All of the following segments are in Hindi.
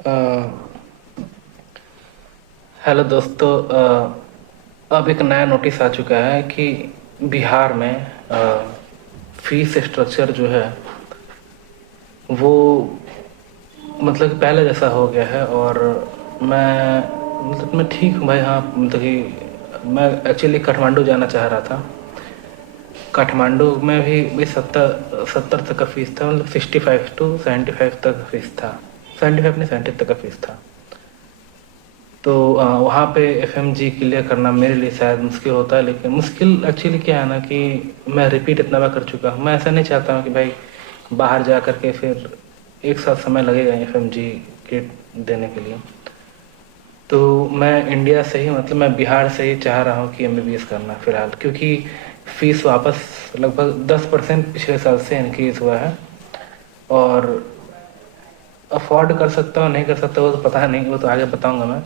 अ, हेलो दोस्तों। अब एक नया नोटिस आ चुका है कि बिहार में फीस स्ट्रक्चर जो है वो मतलब कि पहले जैसा हो गया है। और मैं ठीक हूँ भाई। हाँ, मतलब कि मैं एक्चुअली काठमांडू जाना चाह रहा था। काठमांडू में भी 70 तक का फीस था, मतलब 65 to 75 तक का फीस था। 75 नहीं, 70 तक का फीस था। तो वहाँ पे एफएमजी क्लियर करना मेरे लिए शायद मुश्किल होता है। लेकिन मुश्किल एक्चुअली क्या है ना कि मैं रिपीट इतना बार कर चुका हूँ। मैं ऐसा नहीं चाहता हूँ कि भाई बाहर जा कर के फिर एक साथ समय लगेगा एफएमजी के देने के लिए। तो मैं इंडिया से ही, मतलब मैं बिहार से ही चाह रहा हूँ कि एमबीबीएस करना फ़िलहाल, क्योंकि फ़ीस वापस लगभग 10% पिछले साल से इंक्रीज़ हुआ है। और अफोर्ड कर सकता हूँ नहीं कर सकता वो तो पता नहीं, वो तो आगे बताऊंगा मैं।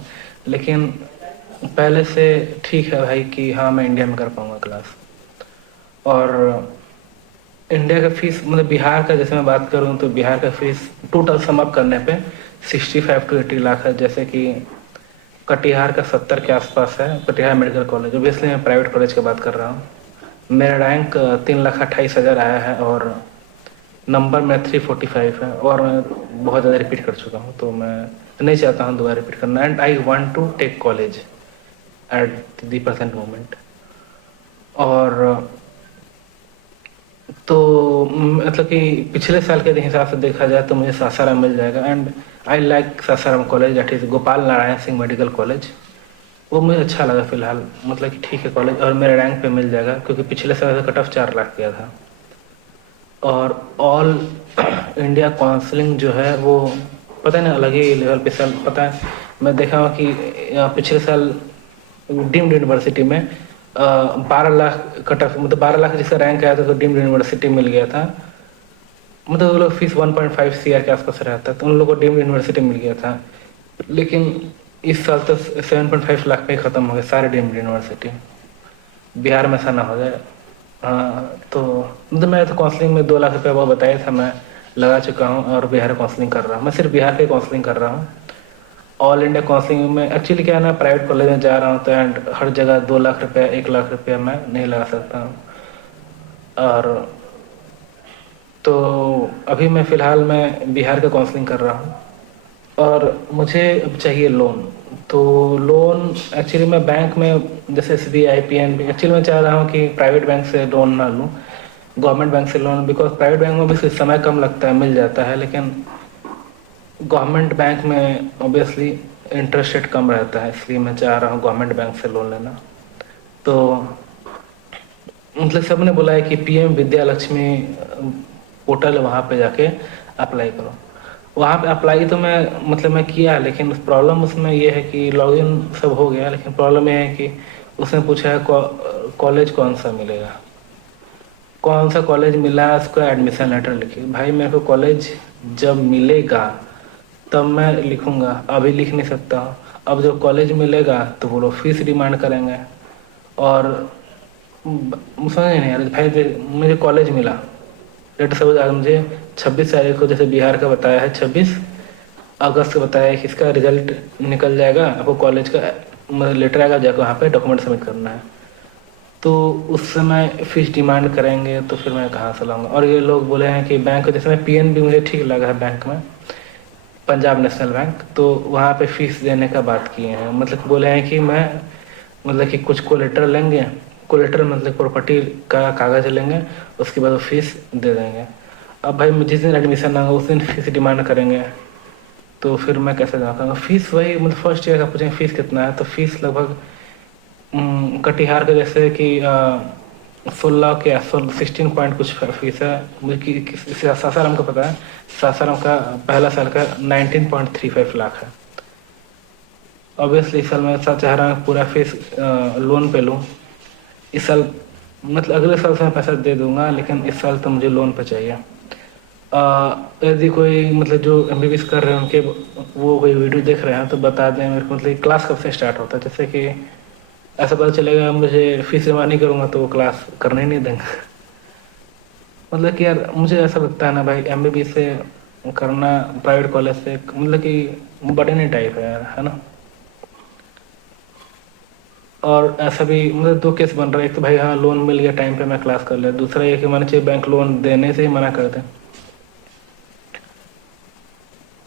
लेकिन पहले से ठीक है भाई कि हाँ मैं इंडिया में कर पाऊंगा क्लास। और इंडिया का फीस, मतलब बिहार का जैसे मैं बात करूँ तो बिहार का फीस टोटल सम अप करने पे 65 to 80 लाख है। जैसे कि कटिहार का 70 के आसपास है, कटिहार मेडिकल कॉलेज। ऑब्वियसली मैं प्राइवेट कॉलेज की बात कर रहा हूँ। मेरा रैंक 3,28,000 आया है और नंबर में 345 है। और मैं बहुत ज़्यादा रिपीट कर चुका हूँ, तो मैं नहीं चाहता हूँ दोबारा रिपीट करना। And I want to take college at the present moment. और तो मतलब कि पिछले साल के हिसाब से देखा जाए तो मुझे सासाराम मिल जाएगा। And I like Sasaram college, that is Gopal Narayan Singh medical college. वो मुझे अच्छा लगा फिलहाल, मतलब कि ठीक है कॉलेज। और मेरे रैंक पे मिल जाएगा क्योंकि पिछले साल का कट ऑफ 4 लाख गया था। और ऑल इंडिया काउंसलिंग जो है वो पता नहीं अलग ही लेवल पे साल पता है। मैं देखा हूँ कि पिछले साल डीम्ड यूनिवर्सिटी में 12 लाख कट ऑफ, मतलब 12 लाख जिसका रैंक आया था तो डीम्ड यूनिवर्सिटी मिल गया था। मतलब वो लोग फीस 1.5 CR के आसपास रहता, तो उन लोगों को डीम्ड यूनिवर्सिटी मिल गया था। लेकिन इस साल तो 7.5 लाख में ही खत्म हो गए सारे डीम्ड यूनिवर्सिटी। बिहार में ऐसा ना हो जाए। हाँ, तो मतलब मैं तो काउंसलिंग में 2 लाख रुपया वो बताया था, मैं लगा चुका हूँ और बिहार काउंसलिंग कर रहा हूँ। मैं सिर्फ बिहार की काउंसलिंग कर रहा हूँ। ऑल इंडिया काउंसलिंग में एक्चुअली क्या है ना, प्राइवेट कॉलेज में जा रहा हूँ तो एंड हर जगह 2 लाख रुपया 1 लाख रुपया मैं नहीं लगा सकता हूँ। और तो अभी मैं फ़िलहाल मैं बिहार का काउंसलिंग कर रहा हूँ। और मुझे अब चाहिए लोन। तो लोन एक्चुअली मैं बैंक में जैसे SBI PNB, एक्चुअली मैं चाह रहा हूँ कि प्राइवेट बैंक से लोन ना लूँ, गवर्नमेंट बैंक से लोन। बिकॉज प्राइवेट बैंक में भी समय कम लगता है, मिल जाता है। लेकिन गवर्नमेंट बैंक में ऑब्वियसली इंटरेस्ट रेट कम रहता है, इसलिए मैं चाह रहा हूँ गवर्नमेंट बैंक से लोन लेना। तो मतलब सबने बोला है कि PM विद्या लक्ष्मी पोर्टल है, वहाँ पे जाके अप्लाई करो। वहाँ पे अप्लाई तो मैं मतलब मैं किया, लेकिन प्रॉब्लम उसमें ये है कि लॉगिन सब हो गया, लेकिन प्रॉब्लम ये है कि उसने पूछा है कॉलेज कौन सा मिलेगा, कौन सा कॉलेज मिला है, उसका एडमिशन लेटर लिखिए। भाई मेरे को कॉलेज जब मिलेगा तब मैं लिखूंगा, अभी लिख नहीं सकता हूँ। अब जब कॉलेज मिलेगा तो वो लोग फीस डिमांड करेंगे। और समझ नहीं यार भाई, मुझे कॉलेज मिला, डेट सपोज आज मुझे 26 तारीख को, जैसे बिहार का बताया है 26 अगस्त को बताया है कि इसका रिजल्ट निकल जाएगा, आपको कॉलेज का मतलब लेटर आएगा, जाकर वहाँ पे डॉक्यूमेंट सबमिट करना है। तो उस समय फीस डिमांड करेंगे तो फिर मैं कहाँ से लाऊंगा। और ये लोग बोले हैं कि बैंक, जैसे मैं PNB मुझे ठीक लगा है बैंक में, पंजाब नेशनल बैंक, तो वहाँ पे फीस देने का बात किए हैं। मतलब बोले हैं कि मैं, मतलब कि कुछ कोलेटर लेंगे, कोलेटर मतलब प्रॉपर्टी का कागज लेंगे, उसके बाद वो फीस दे देंगे। अब भाई जिस दिन एडमिशन आएगा उस दिन फीस डिमांड करेंगे, तो फिर मैं कैसे जमा करूँगा फीस। वही मतलब फर्स्ट ईयर का पूछेंगे फीस कितना है, तो फीस लगभग कटिहार का जैसे कि 16 के 16 पॉइंट कुछ फीस है। मुझे सासाराम का पता है, सासाराम का पहला साल का 19.35 लाख है। ऑब्वियसली इस साल मैं ऐसा चाह रहा हूँ पूरा फीस लोन पे लूँ इस साल। मतलब अगले साल से मैं पैसा दे दूंगा, लेकिन इस साल तो मुझे लोन पे चाहिए। यदि कोई मतलब जो MBBS कर रहे हैं उनके वो कोई वीडियो देख रहे हैं तो बता दें मेरे को, मतलब क्लास कब से स्टार्ट होता है, जैसे कि ऐसा पता चलेगा मुझे फीस जमा नहीं करूँगा तो वो क्लास करने ही नहीं देंगे। मतलब कि यार मुझे ऐसा लगता है ना भाई, MBBS से करना प्राइवेट कॉलेज से मतलब कि बर्डन ही टाइप है यार, है ना। और ऐसा भी मतलब दो केस बन रहा है, एक तो भाई हाँ लोन मिल गया टाइम पे मैं क्लास कर लिया, दूसरा ये कि मैंने चाहिए बैंक लोन देने से ही मना कर दें,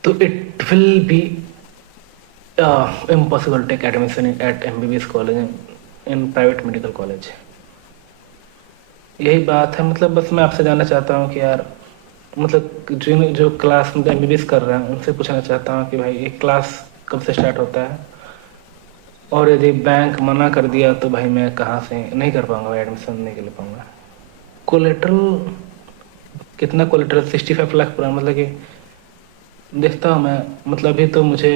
तो it will be impossible to take admission at MBBS college in private medical college। यही बात है, मतलब बस मैं आपसे जानना चाहता हूँ कि यार मतलब जो क्लास मतलब MBBS कर रहे हैं उनसे पूछना चाहता हूँ कि भाई ये क्लास कब से स्टार्ट होता है, और यदि बैंक मना कर दिया तो भाई मैं कहाँ से नहीं कर पाऊंगा, एडमिशन नहीं कर पाऊंगा। कोलेट्रल कितना, कोलेट्रल 65 लाख पूरा, मतलब कि देखता हूँ मैं, मतलब अभी तो मुझे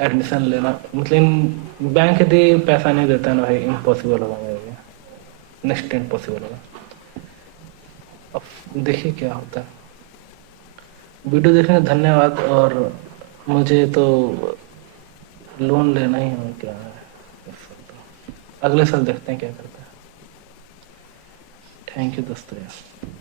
एडमिशन लेना मतलब बैंक यदि पैसा नहीं देता ना भाई, इम्पॉसिबल होगा मेरे लिए, नेक्स्ट इम्पॉसिबल होगा। अब देखिए क्या होता है। वीडियो देखने का धन्यवाद। और मुझे तो लोन लेना ही है, क्या है अगले साल देखते हैं क्या करता है। थैंक यू दोस्तों यार।